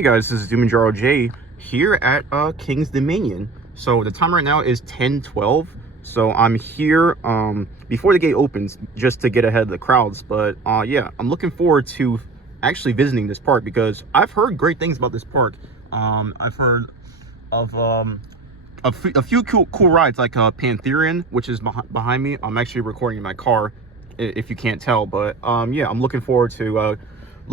Hey guys, this is Doomandaro J here at King's Dominion. So the time right now is 10:12. So I'm here before the gate opens just to get ahead of the crowds. But yeah, I'm looking forward to actually visiting this park because I've heard great things about this park. I've heard of a few cool rides like Pantherian, which is behind me. I'm actually recording in my car, if you can't tell. But yeah, I'm looking forward to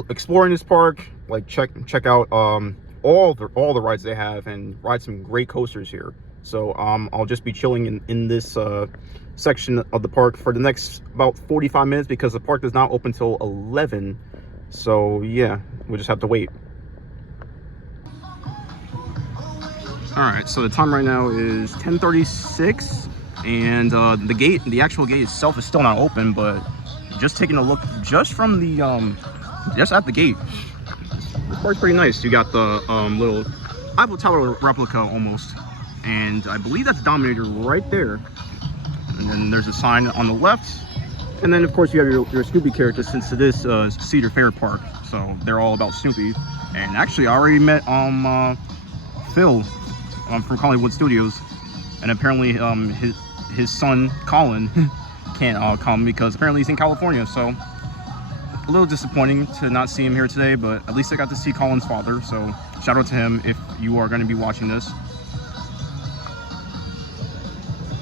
exploring this park, like check out all the rides they have and ride some great coasters here. So I'll just be chilling in this section of the park for the next about 45 minutes because the park does not open till 11. So yeah, we'll just have to wait. All right, so the time right now is 10:36, and the actual gate itself is still not open, but just taking a look just from the just at the gate, this park's pretty nice. You got the little Eiffel Tower replica almost, and I believe that's Dominator right there. And then there's a sign on the left, and then of course you have your Snoopy character, since it is Cedar Fair Park, so they're all about Snoopy. And actually, I already met Phil from Hollywood Studios, and apparently his son Colin can't come because apparently he's in California. So a little disappointing to not see him here today, but at least I got to see Colin's father, so shout out to him if you are going to be watching this.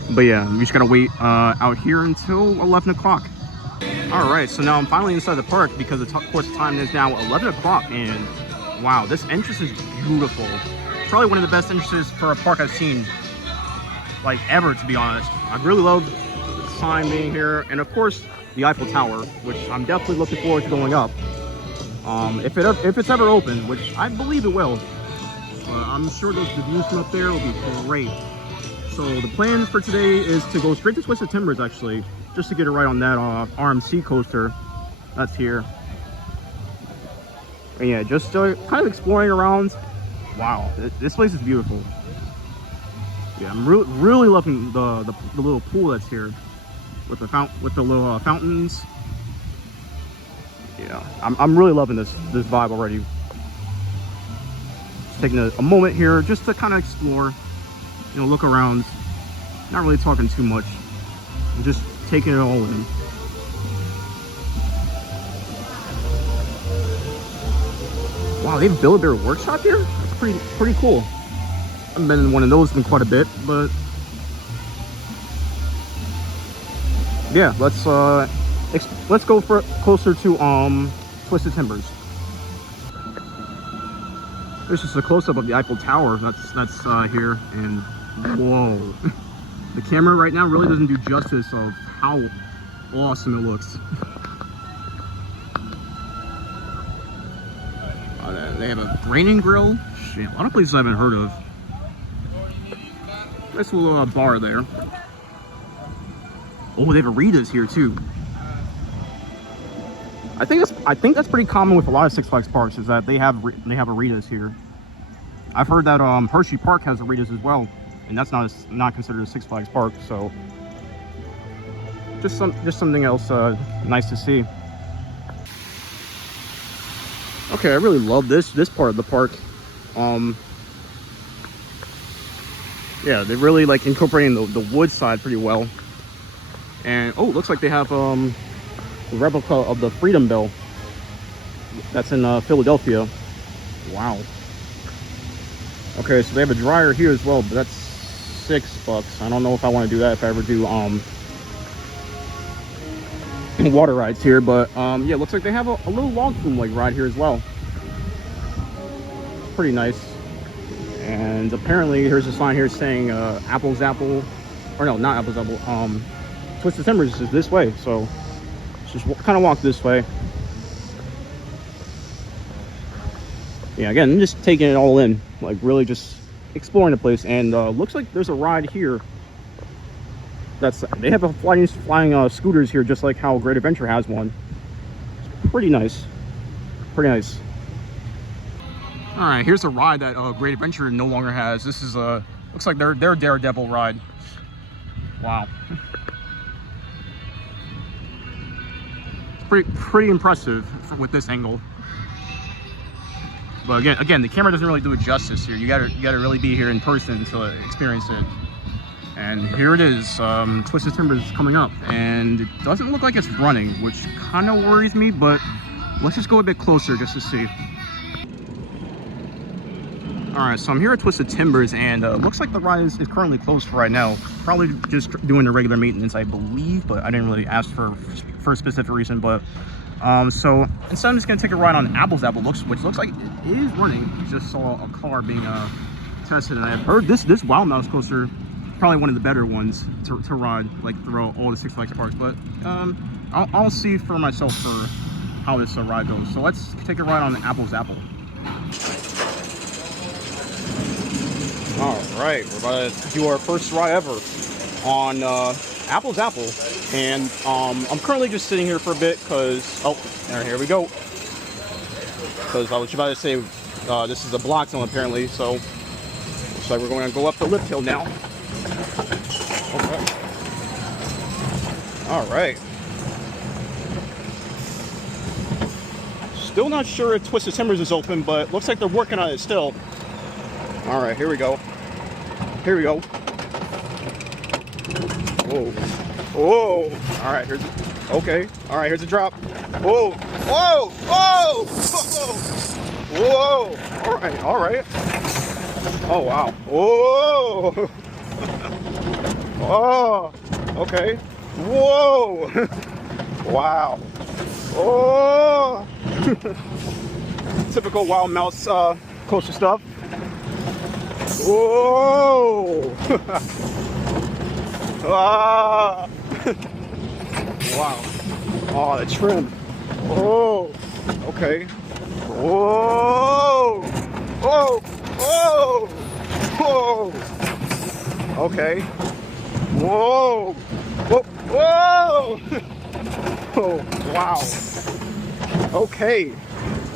But yeah, we just gotta wait out here until 11 o'clock. All right, so now I'm finally inside the park because of course the time is now 11 o'clock, and wow, this entrance is beautiful. Probably one of the best entrances for a park I've seen, like, ever, to be honest. I really love the sign being here, and of course the Eiffel Tower, which I'm definitely looking forward to going up. If it's ever open, which I believe it will. I'm sure the views from up there will be great. So the plan for today is to go straight to Twisted Timbers, actually, just to get a ride on that RMC coaster that's here. And yeah, just kind of exploring around. Wow, this place is beautiful. Yeah, I'm really loving the little pool that's here with the little fountains. Yeah, I'm really loving this vibe already. Just taking a moment here just to kind of explore, you know, look around. Not really talking too much. I'm just taking it all in. Wow, they have Build-A-Bear Workshop here? That's pretty cool. I haven't been in one of those in quite a bit, but yeah, let's go closer to Twisted Timbers. This is a close-up of the Eiffel Tower that's here, and whoa. The camera right now really doesn't do justice of how awesome it looks. They have a graining grill. Shit, a lot of places I haven't heard of. Nice little bar there. Oh, they have Aritas here too. I think that's pretty common with a lot of Six Flags parks, is that they have Aritas here. I've heard that Hershey Park has Aritas as well, and that's not considered a Six Flags park. So just something else nice to see. Okay, I really love this part of the park. Yeah, they're really like incorporating the wood side pretty well. And oh, looks like they have a replica of the Freedom Bell that's in Philadelphia. Wow. Okay, so they have a dryer here as well, but that's $6. I don't know if I want to do that if I ever do water rides here, but yeah, looks like they have a little log flume like ride here as well. Pretty nice. And apparently here's a sign here saying Zapple, or no, not Zapple, Twisted Timbers is this way, so just kind of walk this way. Yeah, again, I'm just taking it all in, like really just exploring the place. And looks like there's a ride here they have a flying scooters here, just like how Great Adventure has one. It's pretty nice, pretty nice. All right, here's a ride that Great Adventure no longer has. This is looks like their Daredevil ride. Wow. It's pretty impressive with this angle. But again, the camera doesn't really do it justice here. You gotta really be here in person to experience it. And here it is, Twisted Timbers coming up, and it doesn't look like it's running, which kind of worries me, but let's just go a bit closer just to see. Alright, so I'm here at Twisted Timbers, and looks like the ride is currently closed for right now. Probably just doing the regular maintenance, I believe, but I didn't really ask for a specific reason. But so instead, I'm just going to take a ride on Zapple, which looks like it is running. Just saw a car being tested, and I've heard this Wild Mouse coaster probably one of the better ones to ride, like throughout all the Six Flags parks. But I'll see for myself for how this ride goes. So let's take a ride on Zapple. All right, we're about to do our first ride ever on Zapple, and I'm currently just sitting here for a bit because here we go. Because I was about to say this is a block zone apparently, so looks like we're going to go up the lift hill now. Okay. All right. Still not sure if Twisted Timbers is open, but looks like they're working on it still. All right, here we go. Here we go. Whoa. Whoa. All right, here's okay. All right, here's a drop. Whoa. Whoa. Whoa. Whoa. Whoa. All right. All right. Oh, wow. Whoa. Oh. Okay. Whoa. Wow. Oh. Typical Wild Mouse coaster stuff. Whoa! Ah! Wow. Oh, the trim. Oh, okay. Whoa! Whoa! Whoa! Whoa! Okay. Whoa! Whoa! Whoa! Oh, wow. Okay.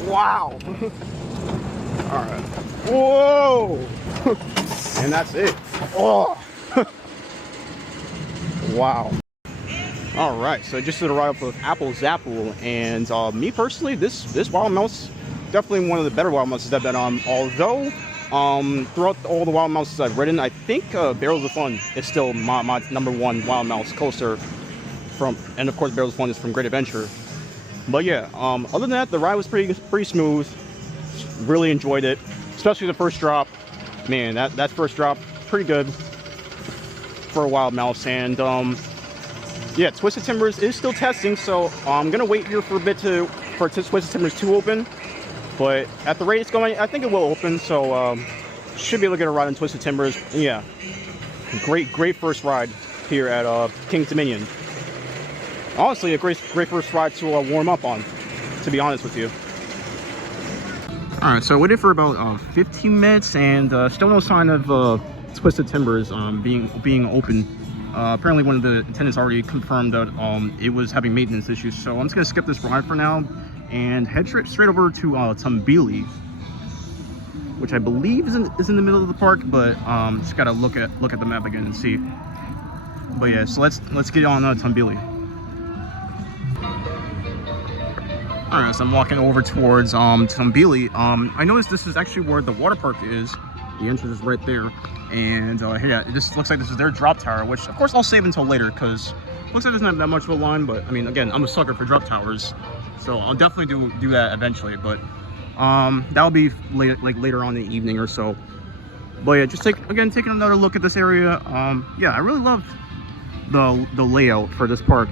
Wow. All right. Whoa! And that's it. Oh! Wow. All right, so I just did a ride up with Zapple, and me personally, this Wild Mouse, definitely one of the better Wild Mouses I've been on. Although, throughout all the Wild Mouses I've ridden, I think Barrels of Fun is still my #1 Wild Mouse coaster and of course Barrels of Fun is from Great Adventure. But yeah, other than that, the ride was pretty smooth. Really enjoyed it, especially the first drop. Man, that first drop, pretty good for a Wild Mouse. And yeah, Twisted Timbers is still testing, so I'm gonna wait here for a bit for Twisted Timbers to open. But at the rate it's going, I think it will open. So should be able to get a ride on Twisted Timbers. Yeah, great first ride here at King's Dominion. Honestly, a great first ride to warm up on, to be honest with you. All right, so I waited for about 15 minutes, and still no sign of Twisted Timbers being open. Apparently, one of the attendants already confirmed that it was having maintenance issues. So I'm just gonna skip this ride for now and head straight over to Tumbili, which I believe is in the middle of the park, but just gotta look at the map again and see. But yeah, so let's get on Tumbili. Alright, so I'm walking over towards Tumbili. I noticed this is actually where the water park is. The entrance is right there. And yeah, this looks like this is their drop tower, which of course I'll save until later because it looks like there's not that much of a line. But I mean, again, I'm a sucker for drop towers, so I'll definitely do that eventually. But that'll be later on in the evening or so. But yeah, just taking another look at this area. Yeah, I really love the layout for this park.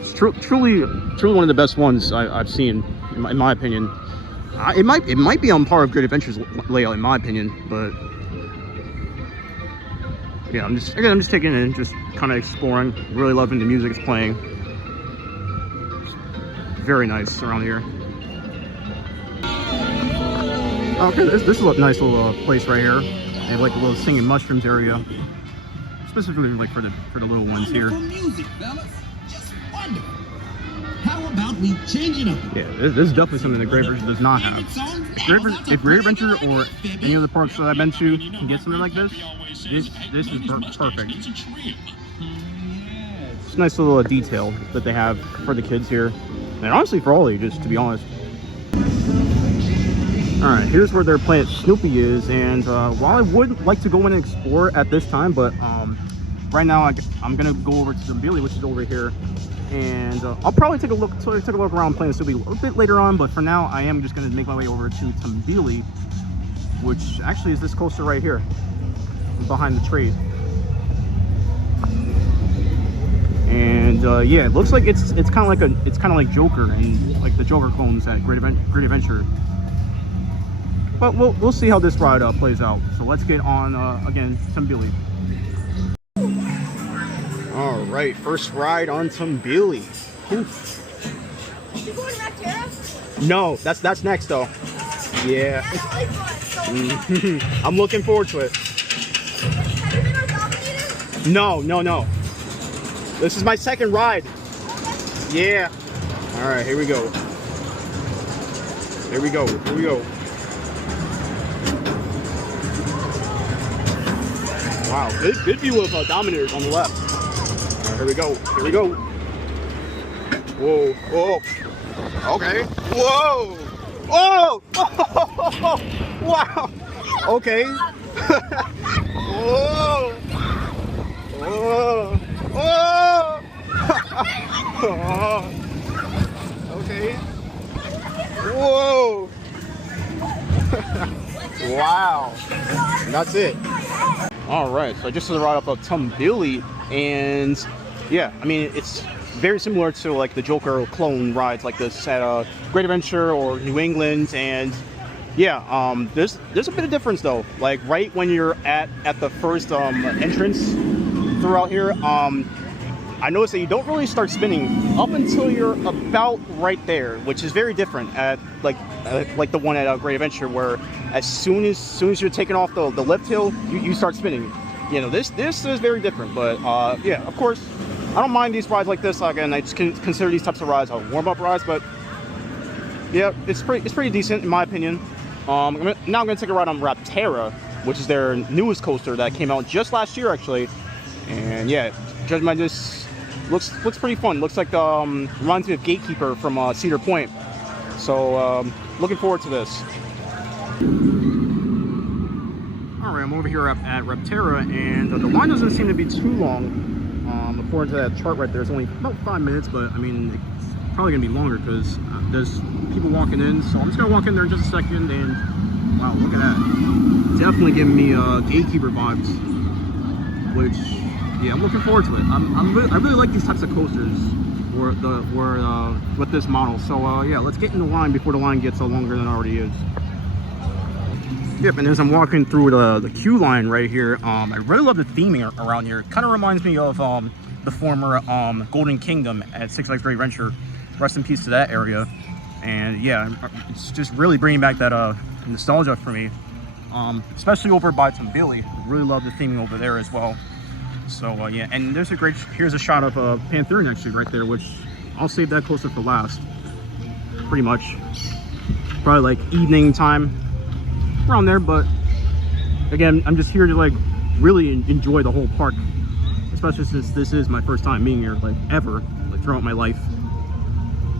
It's truly one of the best ones I've seen, in my opinion. It might be on par with Great Adventure's layout, in my opinion. But yeah, I'm just taking it in, just kind of exploring. Really loving the music it's playing. It's very nice around here. Okay, this is a nice little place right here. They have like a little singing mushrooms area, specifically like for the little ones here. Music, fellas. Just wonderful. How about we change it up? Yeah, this is definitely something that Great Adventure does not have. If Great Adventure or any other parks that I've been to can get something like this, this is perfect. It's a nice little detail that they have for the kids here, and honestly for all ages, to be honest. All right, here's where their planet Snoopy is, and while I would like to go in and explore at this time, but right now I'm gonna go over to Tumbili, which is over here, and I'll probably take a look around Planet Snoopy a little bit later on. But for now, I am just gonna make my way over to Tumbili, which actually is this coaster right here, behind the tree. And yeah, it looks like it's kind of like Joker and like the Joker clones at Great Adventure. But we'll see how this ride plays out. So let's get on again, Tumbili. All right, first ride on Tumbili. You going to Rapterra? No, that's next though. Yeah. I'm looking forward to it. Have you been on Dominator? No. This is my second ride. Yeah. All right, here we go. Wow, good view of Dominators on the left. All right, here we go. Whoa. Okay. Whoa. Oh! Wow. Okay. Whoa. Okay. Whoa. Wow. And that's it. All right, so I just did a ride up of Tumbili, and yeah, I mean, it's very similar to like the Joker clone rides like this at Great Adventure or New England. And yeah, there's a bit of difference though. Like right when you're at the first entrance throughout here, I noticed that you don't really start spinning up until you're about right there, which is very different at like the one at Great Adventure, where as soon as you're taking off the lift hill, you start spinning. You know, this is very different. But yeah, of course, I don't mind these rides like this. Again, I just consider these types of rides warm-up rides. But yeah, it's pretty decent in my opinion. Now I'm gonna take a ride on Rapterra, which is their newest coaster that came out just last year actually. And yeah, judging by this, looks pretty fun. Looks like reminds me of Gatekeeper from Cedar Point. So looking forward to this. All right, I'm over here at Rapterra, and the line doesn't seem to be too long. According to that chart right there, it's only about 5 minutes, but I mean, it's probably gonna be longer because there's people walking in. So I'm just gonna walk in there in just a second, and wow, look at that! Definitely giving me Gatekeeper vibes, which yeah, I'm looking forward to it. I really like these types of coasters with this model. So yeah, let's get in the line before the line gets longer than it already is. Yep, and as I'm walking through the queue line right here, I really love the theming around here. Kind of reminds me of the former Golden Kingdom at Six Flags Great Adventure. Rest in peace to that area. And yeah, it's just really bringing back that nostalgia for me, especially over by Tumbili. Really love the theming over there as well. So yeah, and here's a shot of Panther actually right there, which I'll save that closer for last. Pretty much, probably like evening time, around there. But again, I'm just here to like really enjoy the whole park, especially since this is my first time being here like ever, like throughout my life.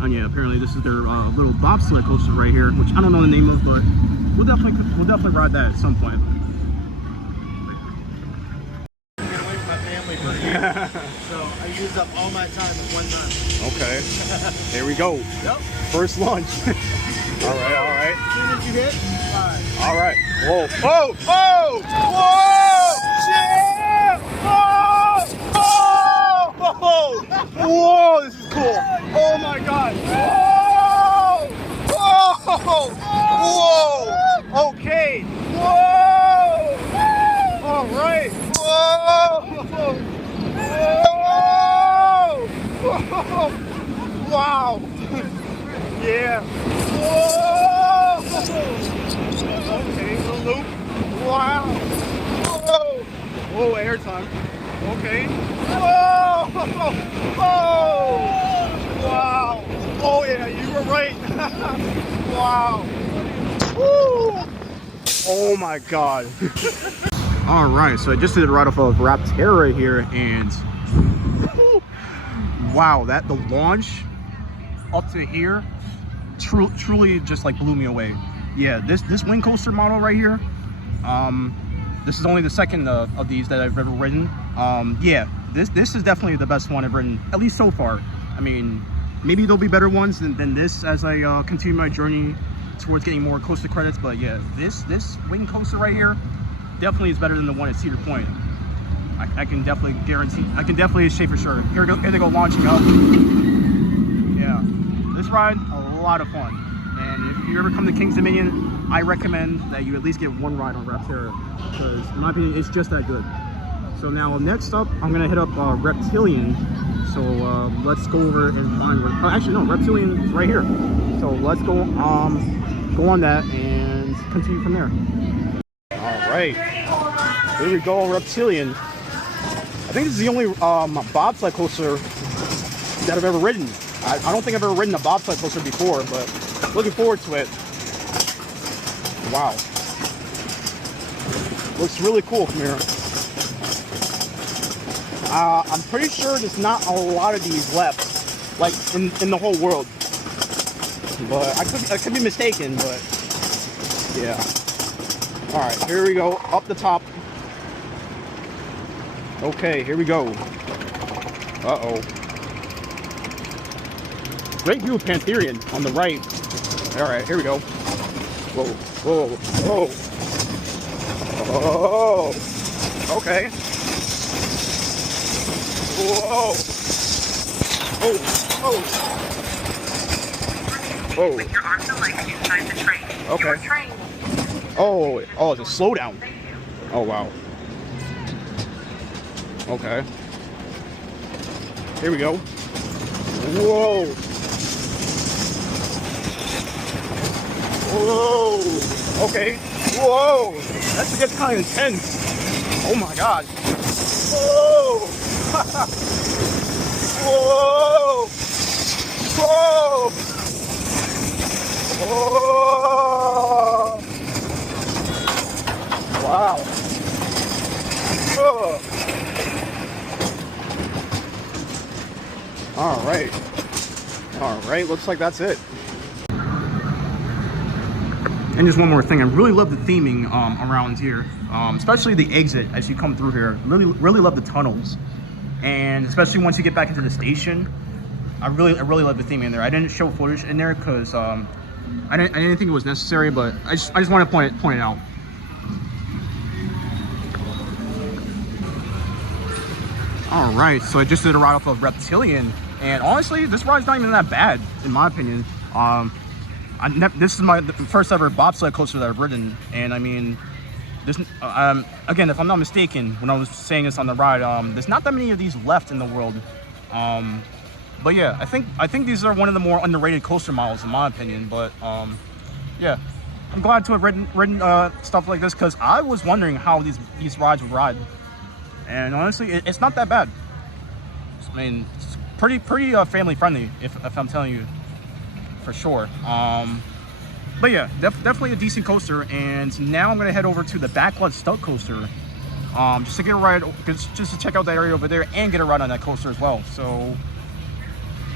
And yeah, apparently this is their little bobsled coaster right here, which I don't know the name of, but we'll definitely ride that at some point. So I used up all my time in one time. Okay, there we go. Yep. First lunch. All right. As soon as you hit, All right. Whoa! Shit! Whoa! This is cool. Oh my god! Whoa! Okay. Whoa! All right. Whoa! Wow! Yeah! Whoa! Okay, a loop. Wow! Whoa, air time. Okay. Whoa! Wow! Oh yeah, you were right. Wow! Woo! Oh my god. All right, so I just did a ride off of Rapterra here, and wow, the launch up to here truly just like blew me away. yeah, this wing coaster model right here, this is only the second of these that I've ever ridden. Yeah, this is definitely the best one I've ridden, at least so far. I mean, maybe there'll be better ones than this as I continue my journey towards getting more coaster credits, but yeah, this wing coaster right here definitely is better than the one at Cedar Point. I can definitely guarantee, I can definitely say for sure. Here they go launching up. Yeah, this ride, a lot of fun. And if you ever come to King's Dominion, I recommend that you at least get one ride on Rapterra, because in my opinion, it's just that good. So now next up, I'm gonna hit up Reptilian. So let's go over and find, actually no, Reptilian is right here. So let's go on that and continue from there. All right, here we go, Reptilian. I think this is the only bobsled coaster that I've ever ridden. I don't think I've ever ridden a bobsled coaster before, but looking forward to it. Wow. Looks really cool from here. I'm pretty sure there's not a lot of these left, like in the whole world. But I could be mistaken, but yeah. All right, here we go, up the top. Okay, here we go. Uh-oh. Great view of Pantherian on the right. All right, here we go. Whoa, whoa, whoa. Oh, okay. Whoa. Oh, oh. Whoa. With your arms and legs inside the train. Okay. Your train. Oh, it's a slowdown. Oh, wow. Okay. Here we go. Whoa. Whoa. Okay. Whoa. That gets kind of intense. Oh my god. Whoa. Whoa. Whoa. Whoa. Wow. Whoa. All right, looks like that's it. And just one more thing, I really love the theming around here, especially the exit as you come through here. Really love the tunnels, and especially once you get back into the station, I really love the theming in there. I didn't show footage in there because I didn't think it was necessary, but I just want to point it out. All right, so I just did a ride off of Reptilian. And honestly, this ride's not even that bad, in my opinion. This is the first ever bobsled coaster that I've ridden, and I mean, this again, if I'm not mistaken, when I was saying this on the ride, there's not that many of these left in the world. But yeah, I think these are one of the more underrated coaster models, in my opinion. But yeah, I'm glad to have ridden stuff like this, because I was wondering how these rides would ride, and honestly, it's not that bad. I mean, it's pretty family friendly, if I'm telling you for sure. But yeah, definitely a decent coaster. And now I'm gonna head over to the Backlot Stunt coaster, just to get a ride, just to check out that area over there and get a ride on that coaster as well. So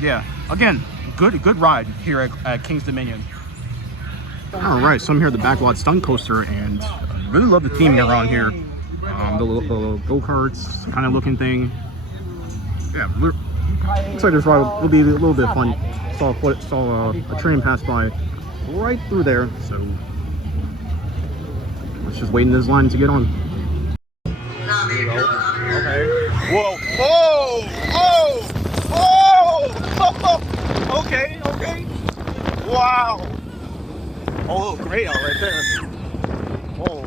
yeah, again, good ride here at King's Dominion. All right, so I'm here at the Backlot Stunt coaster, and I really love the theming around here. The little go-karts kind of looking thing. Yeah, looks like this ride will be a little bit fun. Saw a train pass by right through there, so let's just wait in this line to get on. Here we go. Okay. Whoa! Whoa! Whoa! Whoa! Okay. Okay. Wow! Oh, little gray out right there. Whoa!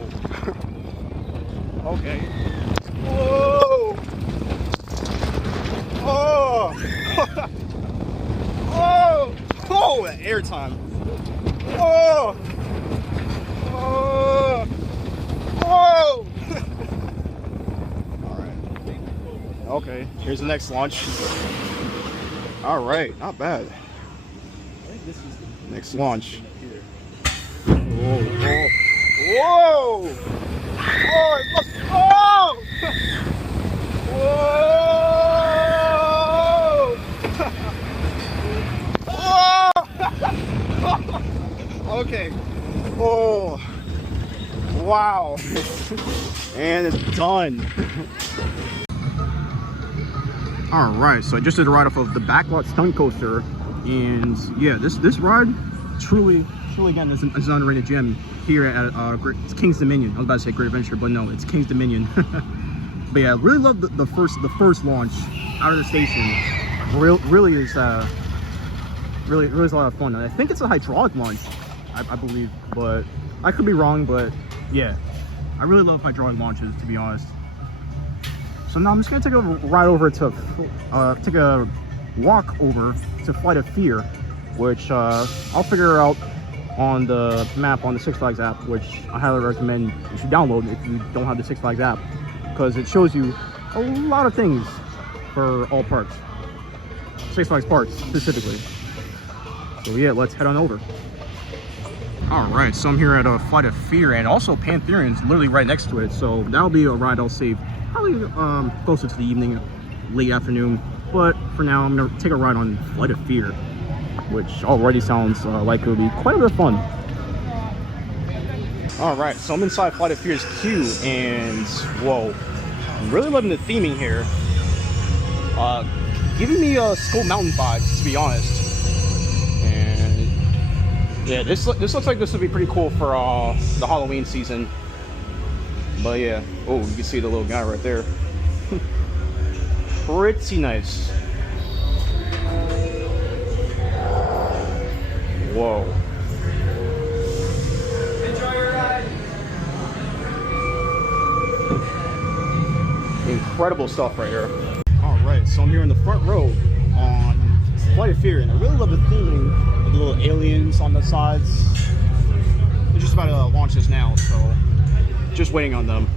Okay. Whoa! Oh! Oh! Oh! That air time. Oh! Oh! Whoa! All right. Okay. Here's the next launch. All right. Not bad. Next launch. Whoa! Whoa! Whoa! Oh! It must. Oh! Whoa! Oh! Okay. Oh, wow. And it's done. All right, so I just did a ride off of the Backlot Stunt coaster, and yeah, this ride truly again is an underrated gem here at it's King's Dominion. I was about to say Great Adventure, but no, it's King's Dominion. But yeah, I really love the first launch out of the station. Really is a lot of fun. And I think it's a hydraulic launch, I believe, but I could be wrong. But yeah, I really love hydraulic launches, to be honest. So now I'm just gonna take a ride over to take a walk over to Flight of Fear, which I'll figure out on the map on the Six Flags app, which I highly recommend you should download if you don't have the Six Flags app, because it shows you a lot of things for all parks, Six Flags parks specifically. So yeah, let's head on over. All right, so I'm here at a Flight of Fear, and also Pantherian's literally right next to it, so that'll be a ride I'll save probably closer to the evening, late afternoon. But for now, I'm gonna take a ride on Flight of Fear, which already sounds like it would be quite a bit of fun. All right, so I'm inside Flight of Fear's queue, and whoa, I'm really loving the theming here. Giving me Skull Mountain vibes, to be honest. And yeah, this looks like this would be pretty cool for the Halloween season. But yeah, oh, you can see the little guy right there. Pretty nice. Whoa. Enjoy your ride. Incredible stuff right here. All right, so I'm here in the front row on Flight of Fear, and I really love the theming, the little aliens on the sides. They're just about to launch this now, so just waiting on them.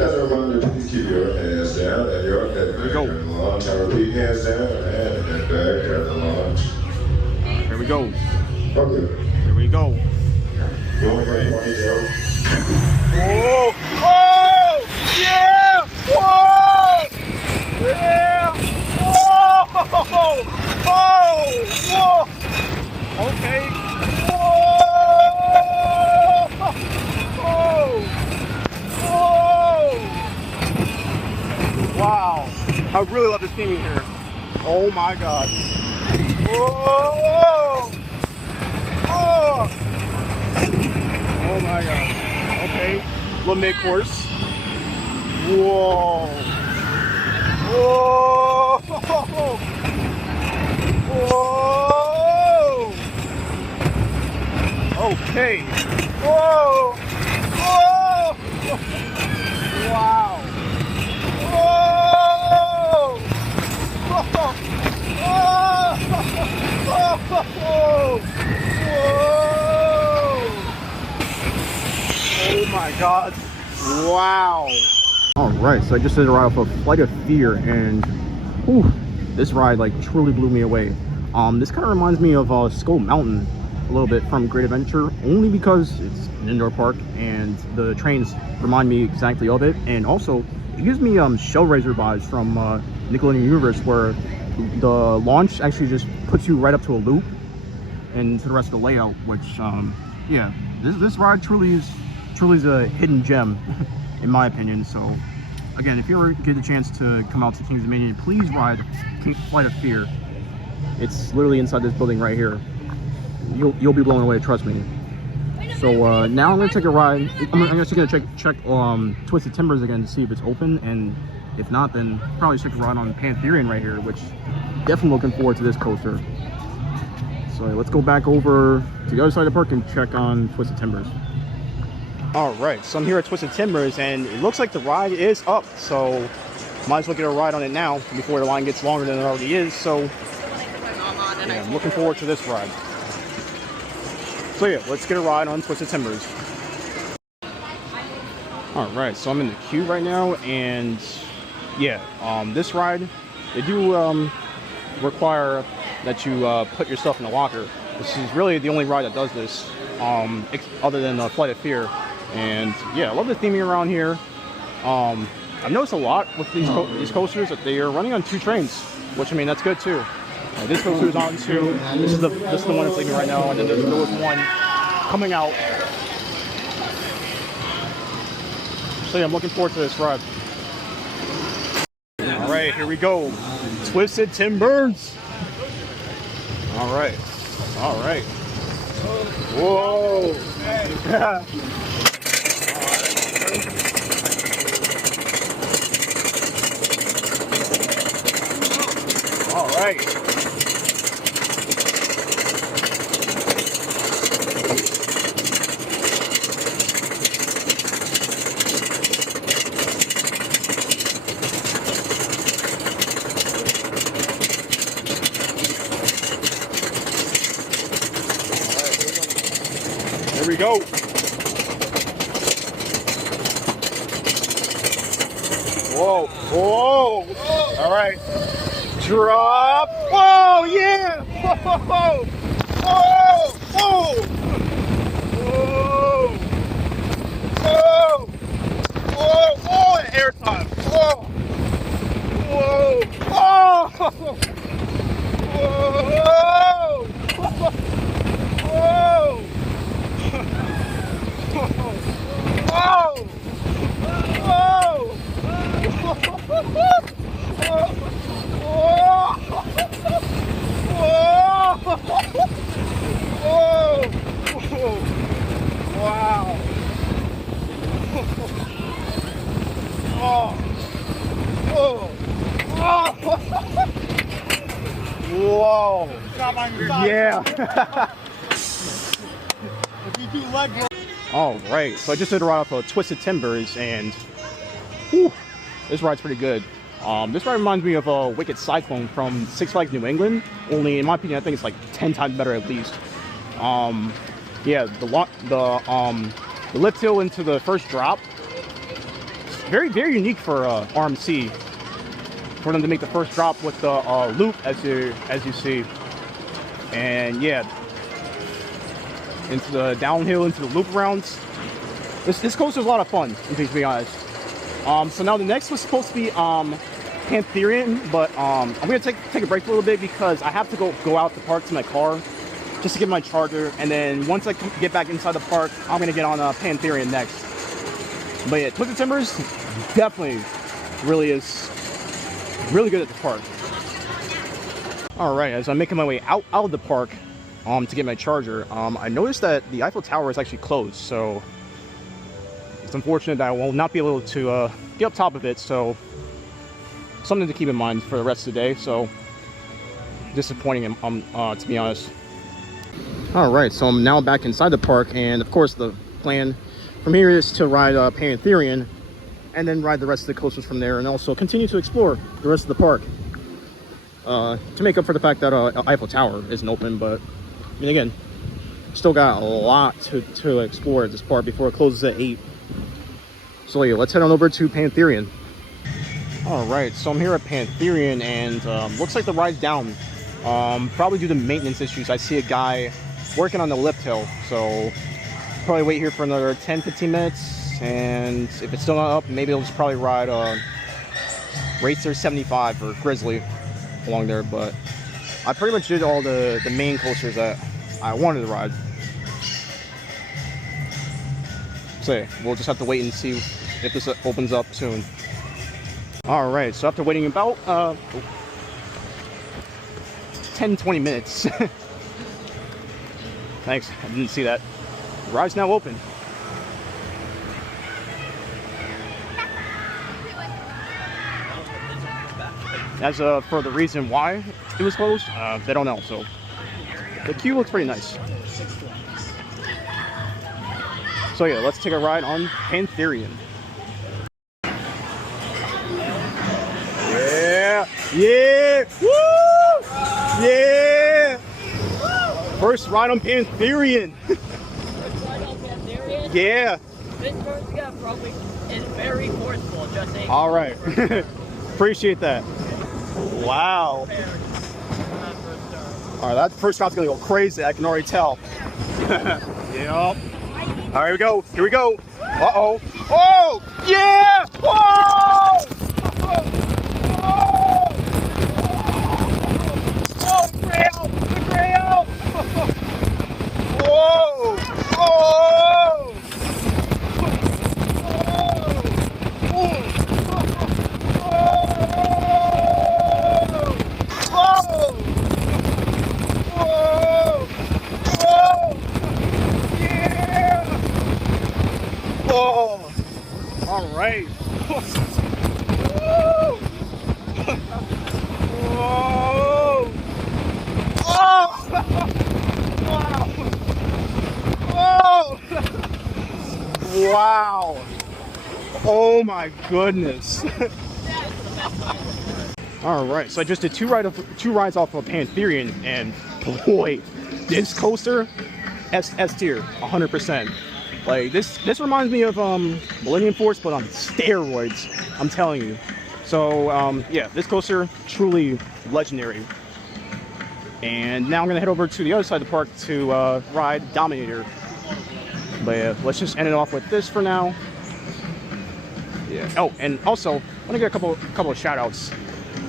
As a reminder, please keep your hands down and your head back go. at the launch. I repeat, hands down and head back at the launch. Here we go. Okay. Here we go. Going right, Joe. Whoa! Whoa! Yeah! Whoa! Yeah! Whoa! Whoa! Whoa! Okay. Whoa! Whoa! Whoa! Wow! I really love this theming here. Oh my god! Whoa! Oh! Oh my god. Okay. Little mid-course. Whoa. Whoa. Whoa. Okay. Whoa. Whoa. Wow. Whoa. Whoa. Whoa. Oh my god. Wow. Alright, so I just did a ride off of Flight of Fear, and whew, this ride like truly blew me away. This kind of reminds me of Skull Mountain a little bit from Great Adventure, only because it's an indoor park and the trains remind me exactly of it, and also it gives me Shellraiser vibes from Nickelodeon Universe, where the launch actually just puts you right up to a loop and to the rest of the layout, which yeah, this ride truly is a hidden gem in my opinion. So again, if you ever get the chance to come out to King's Dominion, please ride Flight of Fear. It's literally inside this building right here. You'll be blown away, trust me. So now I'm gonna take a ride. I'm actually gonna check Twisted Timbers again to see if it's open, and if not, then probably take a ride on Pantherian right here, which definitely looking forward to this coaster. So let's go back over to the other side of the park and check on Twisted Timbers. All right, so I'm here at Twisted Timbers, and it looks like the ride is up, so might as well get a ride on it now before the line gets longer than it already is. So yeah, I'm looking forward to this ride. So yeah, let's get a ride on Twisted Timbers. All right, so I'm in the queue right now, and yeah, this ride they do require that you put your stuff in a locker. This is really the only ride that does this, other than Flight of Fear. And yeah, I love the theming around here. I've noticed a lot with these coasters that they are running on 2 trains, which I mean that's good too. This coaster is on 2. This is the one that's leaving right now, and then there's one coming out. So yeah, I'm looking forward to this ride. All right, here we go. Twisted Timbers. All right. All right. Whoa. All right. Here we go. Whoa, whoa. All right. Drop. Whoa, yeah. Whoa, whoa, whoa. Whoa. Whoa. Whoa, whoa, air time. Whoa. Whoa. Oh. Whoa. Whoa. Whoa. Whoa! Whoa! Whoa! Wow! Oh! Whoa! Whoa! Yeah! All right, so I just did a ride off of Twisted Timbers, and whew, this ride's pretty good. This ride reminds me of a Wicked Cyclone from Six Flags New England, only in my opinion I think it's like 10 times better at least. Yeah, the lift hill into the first drop, very unique for RMC, for them to make the first drop with the loop as you see, and yeah, into the downhill, into the loop rounds. This coaster is a lot of fun, to be honest. So now the next was supposed to be Pantherian, but I'm gonna take a break for a little bit because I have to go out the park to my car just to get my charger, and then once I get back inside the park, I'm gonna get on Pantherian next. But yeah, Twisted Timbers definitely really good at the park. All right, as I'm making my way out of the park to get my charger, I noticed that the Eiffel Tower is actually closed, so it's unfortunate that I will not be able to get up top of it, so something to keep in mind for the rest of the day. So disappointing, to be honest. All right, so I'm now back inside the park, and of course the plan from here is to ride Pantherian and then ride the rest of the coasters from there, and also continue to explore the rest of the park to make up for the fact that Eiffel Tower isn't open. But I mean, again, still got a lot to explore at this park before it closes at 8. So yeah, let's head on over to Pantherian. All right, so I'm here at Pantherian, and looks like the ride's down. Probably due to maintenance issues. I see a guy working on the lift hill, so probably wait here for another 10-15 minutes, and if it's still not up, maybe I'll just probably ride Racer 75 or Grizzly along there. But I pretty much did all the main coasters that I wanted to ride. So yeah, we'll just have to wait and see if this opens up soon. All right, so after waiting about 10-20 minutes. Thanks, I didn't see that. The ride's now open. As for the reason why it was closed, they don't know. So the queue looks pretty nice. So yeah, let's take a ride on Pantherian. Yeah, yeah, woo, yeah. First ride on Pantherian. Yeah. This first guy probably is very forceful, just saying. All right. Appreciate that. Wow. All right, that first shot's gonna go crazy. I can already tell. Yep. All right, here we go. Here we go. Uh-oh. Oh, yeah! Whoa! Oh, the grail! The grail! Whoa! Oh! Oh, all right. Whoa. Oh. Wow. Oh. Wow. Oh my goodness. All right, so I just did two rides off of Pantherian, and boy, this coaster, S tier, 100%. Like this reminds me of Millennium Force, but on steroids. I'm telling you. So yeah, this coaster truly legendary. And now I'm gonna head over to the other side of the park to ride Dominator. But yeah, let's just end it off with this for now. Yeah. Oh, and also I want to get a couple of shout outs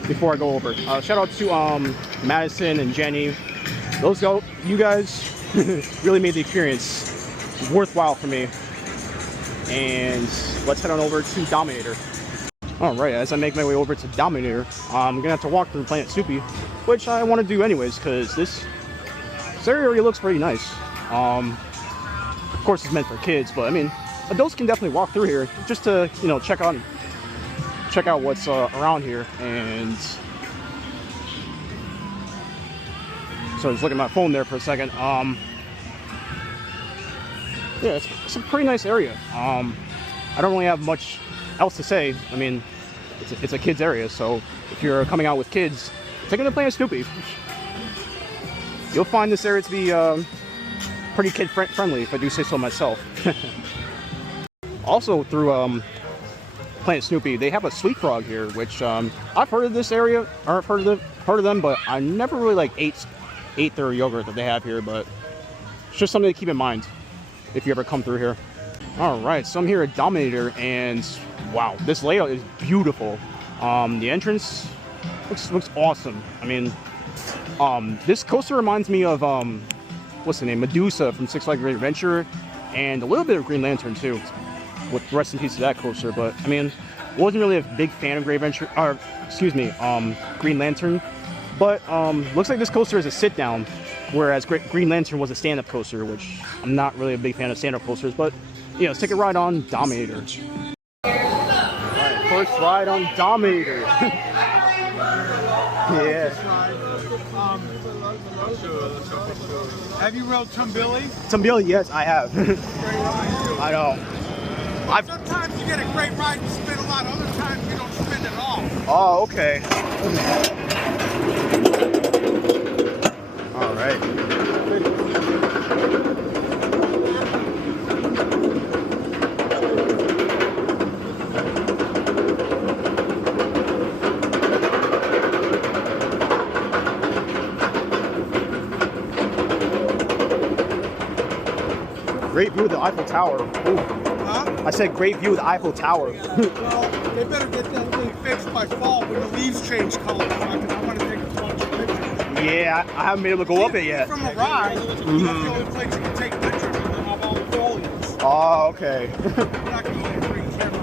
before I go over. Shout out to Madison and Jenny. You guys really made the experience worthwhile for me. And let's head on over to Dominator. All right, as I make my way over to Dominator, I'm gonna have to walk through Planet Soupy, which I want to do anyways because this area already looks pretty nice. Of course, it's meant for kids, but I mean, adults can definitely walk through here just to, you know, check out what's around here. And so I was looking at my phone there for a second. Yeah, it's a pretty nice area. I don't really have much else to say. I mean, it's a kids area, so if you're coming out with kids, take them to Planet Snoopy. You'll find this area to be pretty kid friendly, if I do say so myself. Also, through Planet Snoopy, they have a Sweet Frog here, which I've heard of this area, or I've heard of them, but I never really like ate their yogurt that they have here. But it's just something to keep in mind if you ever come through here. All right, so I'm here at Dominator, and wow, this layout is beautiful. The entrance looks awesome. I mean, this coaster reminds me of what's the name, Medusa from Six Flags Great Adventure, and a little bit of Green Lantern too. With rest in peace to that coaster. But I mean, wasn't really a big fan of Great Adventure, or excuse me, Green Lantern. But looks like this coaster is a sit down, whereas Green Lantern was a stand-up coaster, which I'm not really a big fan of stand-up coasters. But yeah, let's take a ride on Dominator. All right, first ride on Dominator. Yeah. Have you rode Tumbili? Tumbili, yes, I have. I know. Sometimes you get a great ride and spin a lot. Other times you don't spin at all. Oh, okay. All right. Great view of the Eiffel Tower. Ooh. Huh? I said great view of the Eiffel Tower. Well, they better get that thing fixed by fall when the leaves change color. Because I want to take a bunch of pictures. Yeah, I haven't been able to go up it yet. From a ride, that's the only place you can take pictures of all the foliage. Oh, okay. You're not going to get a great camera.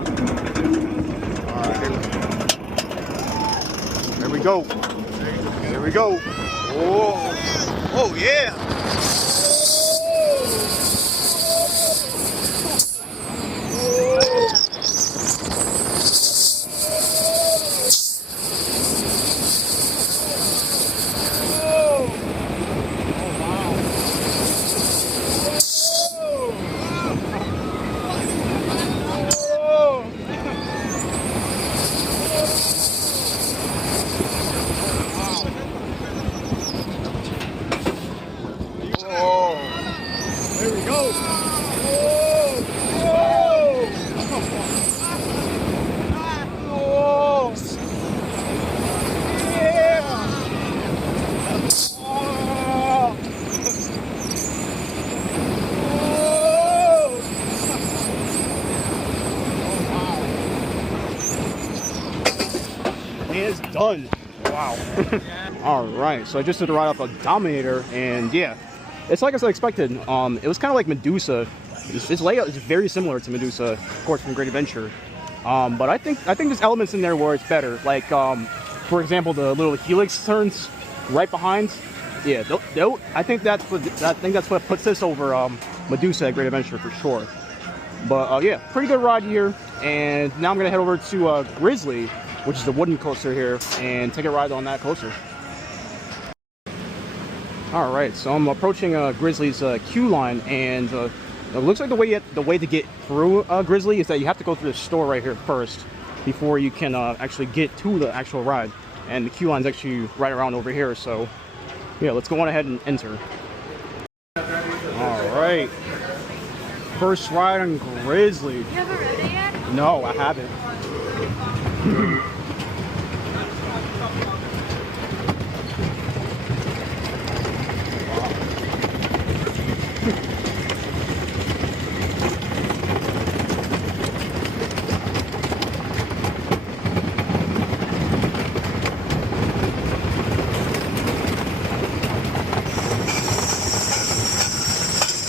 Alright. There we go. There we go. Oh, oh yeah. done. Wow. All right, so I just did a ride off a Dominator, and yeah, it's like I expected. It was kind of like Medusa. Its layout is very similar to Medusa, of course, from Great Adventure. But I think there's elements in there where it's better. Like, for example, the little helix turns right behind. Yeah, I think that's what puts this over Medusa at Great Adventure for sure. But yeah, pretty good ride here. And now I'm gonna head over to Grizzly, which is the wooden coaster here, and take a ride on that coaster. All right, so I'm approaching Grizzly's queue line, and it looks like the way to get through Grizzly is that you have to go through the store right here first before you can actually get to the actual ride. And the queue line's actually right around over here, so yeah, let's go on ahead and enter. All right, first ride on Grizzly. You haven't read it yet? No, I haven't.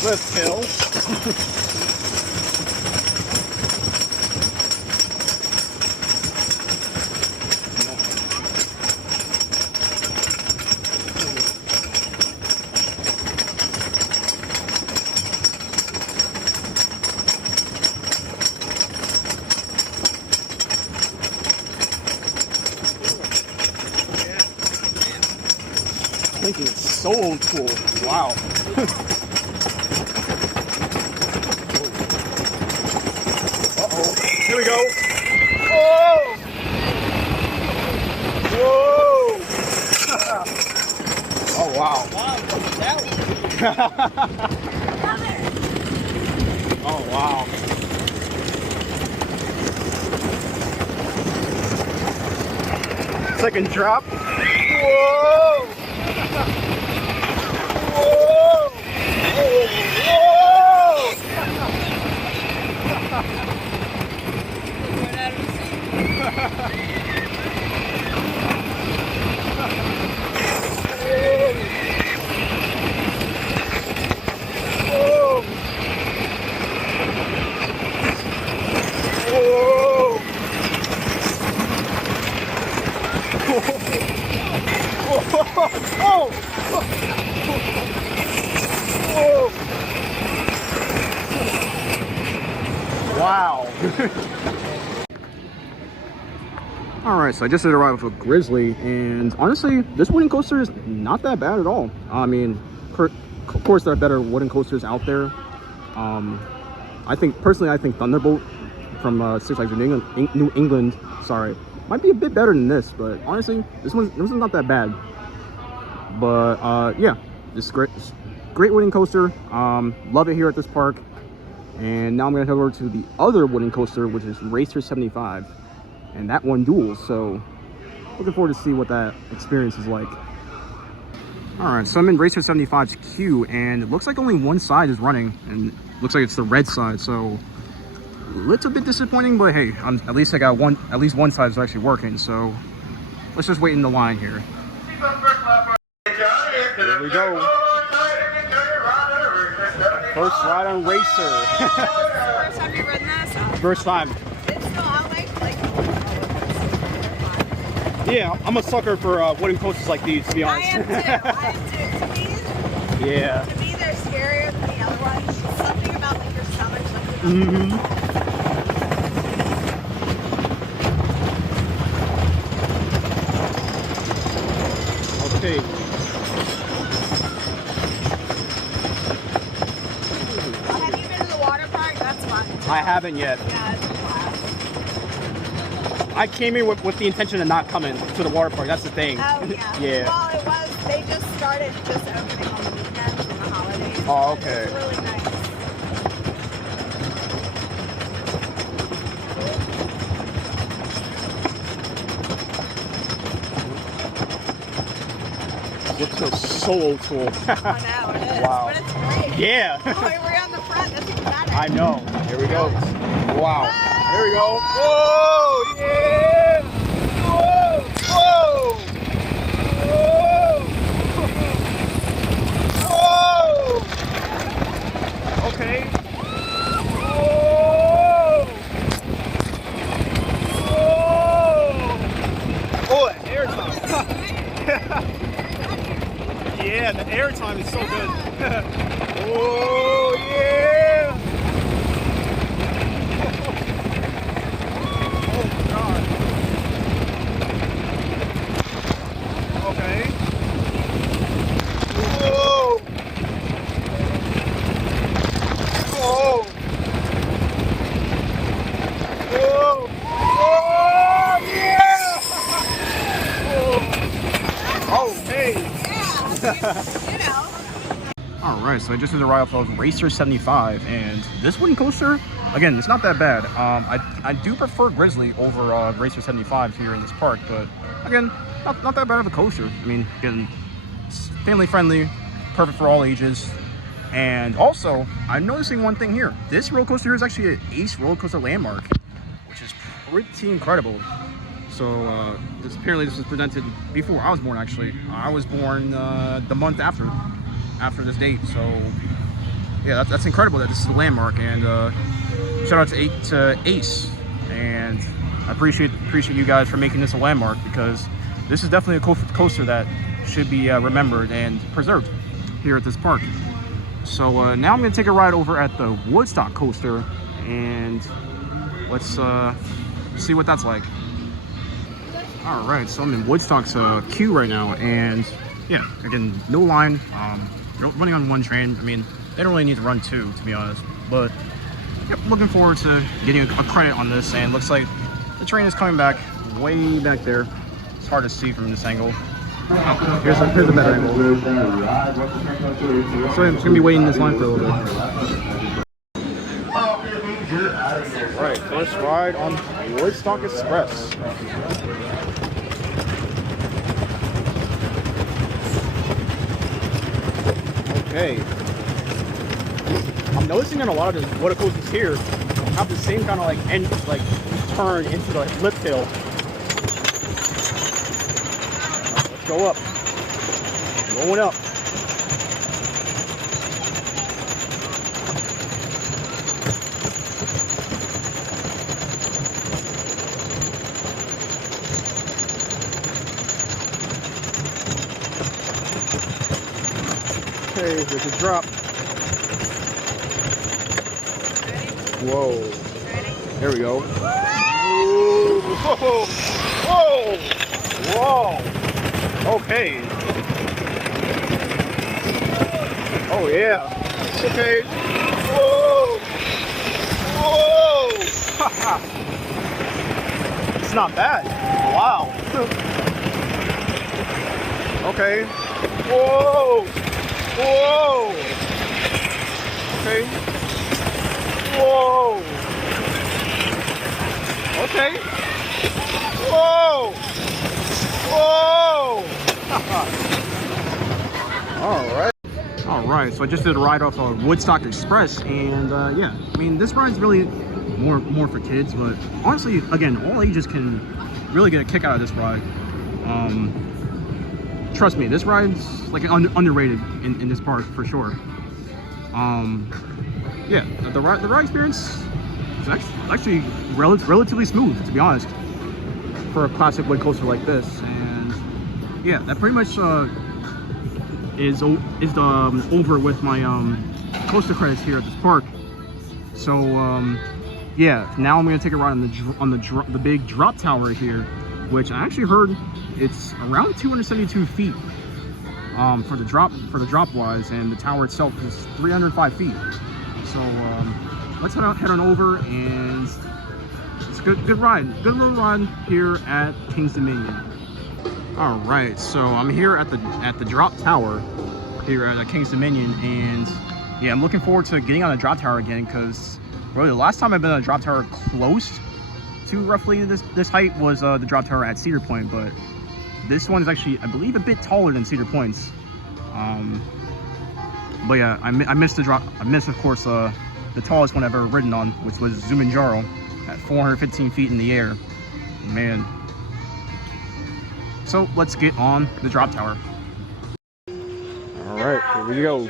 Lift hill. Thinking it's so old school. Wow. Uh-oh. Here we go. Whoa! Whoa! Oh, wow. Oh, wow. Second drop. Whoa! Whoa! Wow. Alright, so I just did a ride with a Grizzly, and honestly, this wooden coaster is not that bad at all. I mean, of course there are better wooden coasters out there. Personally, I think Thunderbolt from Six Flags New England, sorry, might be a bit better than this, but honestly, this one's not that bad. But yeah, this is great wooden coaster. Love it here at this park. And now I'm gonna head over to the other wooden coaster, which is Racer 75, and that one duels. So looking forward to see what that experience is like. All right, so I'm in Racer 75's queue, and it looks like only one side is running, and it looks like it's the red side. So a little bit disappointing, but hey, at least I got at least one side is actually working. So let's just wait in the line here. Here we go. First ride on Racer. First time you've ridden this? First time. It's still out like Yeah, I'm a sucker for wooden coasters like these, to be honest. I am too. To me, yeah. To me, they're scarier than the other ones. Something about like your stomach. Okay. Have you been to the water park? That's fun. I haven't yet. Yeah, it's a blast. I came here with the intention of not coming to the water park. That's the thing. Oh, yeah. Yeah. Well, it was, they just started just opening on the weekends and the holidays. Oh, okay. It's really nice. Looks so old school. I know, it is. Wow. But it's great. Yeah. Oh, we're on the front. That's even better. I know. Here we go. Wow. Here we go. Whoa! Yeah! Whoa! Whoa! yeah, the air time is so good. Oh, yeah! Oh, God. Okay. Whoa! Oh! Whoa! Oh, yeah! Oh, hey! You know. All right, so I just did a ride off of Racer 75, and this wooden coaster, again, it's not that bad. I do prefer Grizzly over Racer 75 here in this park, but again, not that bad of a coaster. I mean, again, it's family friendly, perfect for all ages. And also, I'm noticing one thing here. This roller coaster here is actually an Ace roller coaster landmark, which is pretty incredible. So apparently this was presented before I was born. Actually, I was born the month after this date. So yeah, that's incredible that this is a landmark. And shout out to Ace, and I appreciate you guys for making this a landmark, because this is definitely a coaster that should be remembered and preserved here at this park. So now I'm going to take a ride over at the Woodstock coaster, and let's see what that's like. All right, so I'm in Woodstock's queue right now, and yeah, again, no line. Running on one train. I mean, they don't really need to run two, to be honest. But yep, looking forward to getting a credit on this, and looks like the train is coming back way back there. It's hard to see from this angle. Oh, here's a better angle. So I'm just gonna be waiting in this line for a little bit. Alright, first ride on Woodstock Express. Okay. I'm noticing that a lot of the water coasters here have the same kind of like turn into the lip tail. Let's go up. Going up. Okay, there's a drop. Whoa. There we go. Whoa! Whoa! Whoa! Okay. Oh yeah. Okay. Whoa! Whoa! Haha. It's not bad. Wow. Okay. Whoa! Whoa! Okay. Whoa! Okay. Whoa! Whoa! All right. So I just did a ride off of Woodstock Express, and yeah, I mean, this ride's really more for kids, but honestly, again, all ages can really get a kick out of this ride. Trust me, this ride's like underrated in this park for sure. Yeah, the ride experience is actually relatively smooth, to be honest, for a classic wood coaster like this. And yeah, that pretty much is over with my coaster credits here at this park. So yeah, now I'm gonna take a ride on the big drop tower here, which I actually heard it's around 272 feet for the drop wise, and the tower itself is 305 feet. So let's head on over, and it's a good little ride here at King's Dominion. All right, so I'm here at the drop tower here at King's Dominion, and yeah, I'm looking forward to getting on the drop tower again, because really the last time I've been on a drop tower close to roughly this height was the drop tower at Cedar Point, but this one is actually, I believe, a bit taller than Cedar Point's. But yeah, I missed of course the tallest one I've ever ridden on, which was Zumanjaro at 415 feet in the air. Man. So let's get on the drop tower. All right, here we go.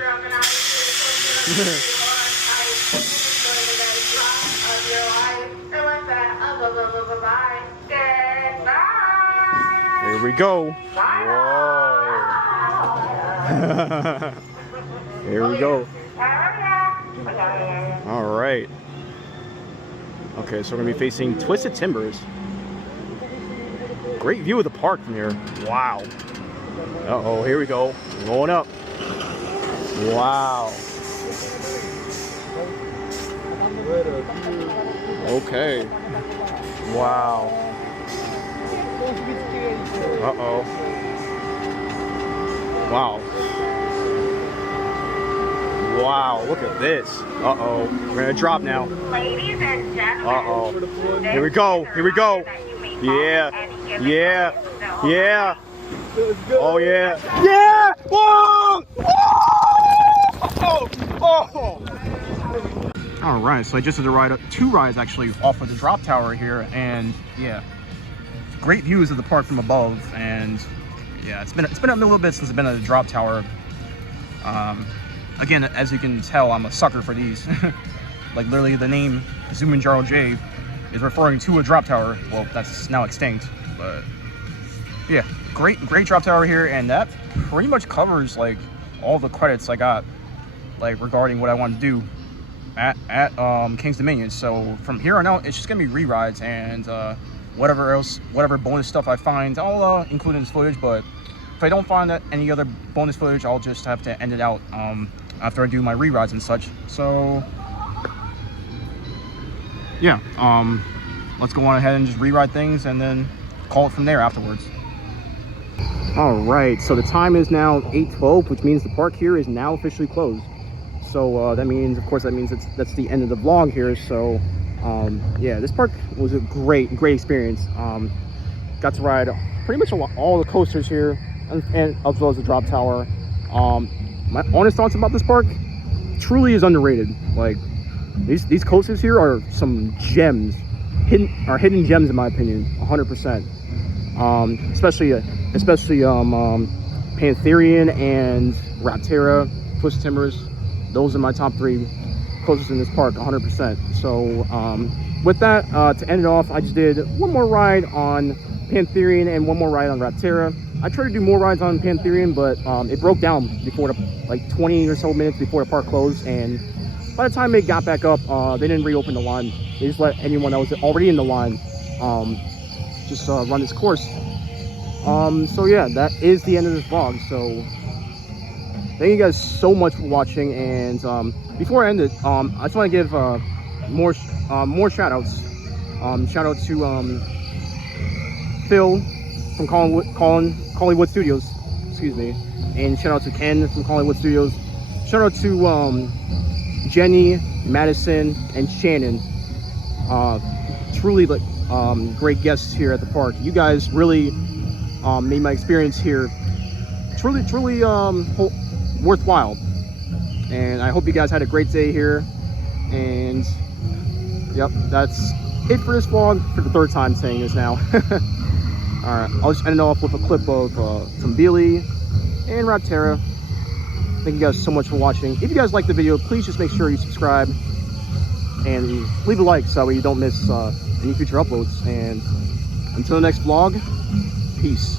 Here we go. Whoa. Here we go. All right. Okay, so we're gonna be facing Twisted Timbers. Great view of the park from here. Wow. Uh-oh, here we go. Rolling up. Wow. Okay. Wow. Uh-oh. Wow. Wow, look at this. Uh-oh. We're gonna drop now. Ladies and gentlemen. Uh-oh. Here we go. Here we go. Yeah. Yeah. Yeah. Oh, yeah. Yeah! Whoa! Oh! Oh! All right, so I just did a ride, 2 rides actually off of the drop tower here, and yeah, great views of the park from above. And yeah, it's been a little bit since I've been at the drop tower. Again, as you can tell, I'm a sucker for these. Like literally, the name Zumanjaro J is referring to a drop tower. Well, that's now extinct, but yeah, great drop tower here, and that pretty much covers like all the credits I got, like regarding what I want to do at King's Dominion. So from here on out, it's just gonna be re-rides and whatever bonus stuff I find, I'll include in this footage. But if I don't find any other bonus footage, I'll just have to end it out after I do my re-rides and such. So yeah, let's go on ahead and just re-ride things and then call it from there afterwards. All right, so the time is now 8:12, which means the park here is now officially closed. So that means, of course, that's the end of the vlog here. So yeah, this park was a great experience. Got to ride pretty much all the coasters here, and as well as the drop tower. My honest thoughts about this park: truly is underrated. Like these coasters here are some gems, hidden gems in my opinion, 100%. Especially Pantherian and Rapterra, Twisted Timbers. Those are my top 3 coasters in this park, 100%. So with that, to end it off, I just did one more ride on Pantherian and one more ride on Rapterra. I tried to do more rides on Pantherian, but it broke down before like 20 or so minutes before the park closed, and by the time they got back up, they didn't reopen the line. They just let anyone that was already in the line just run its course. So yeah, that is the end of this vlog. So thank you guys so much for watching, and before I end it, I just want to give more shout outs. Shout out to Phil from Collinwood Studios, excuse me, and shout out to Ken from Collinwood Studios. Shout out to Jenny, Madison, and Shannon. Truly like great guests here at the park. You guys really made my experience here truly worthwhile, and I hope you guys had a great day here. And yep, that's it for this vlog, for the 3rd time saying this now. All right, I'll just end it off with a clip of Tumbili and Rapterra. Thank you guys so much for watching. If you guys like the video, please just make sure you subscribe and leave a like so that way you don't miss any future uploads. And until the next vlog, peace.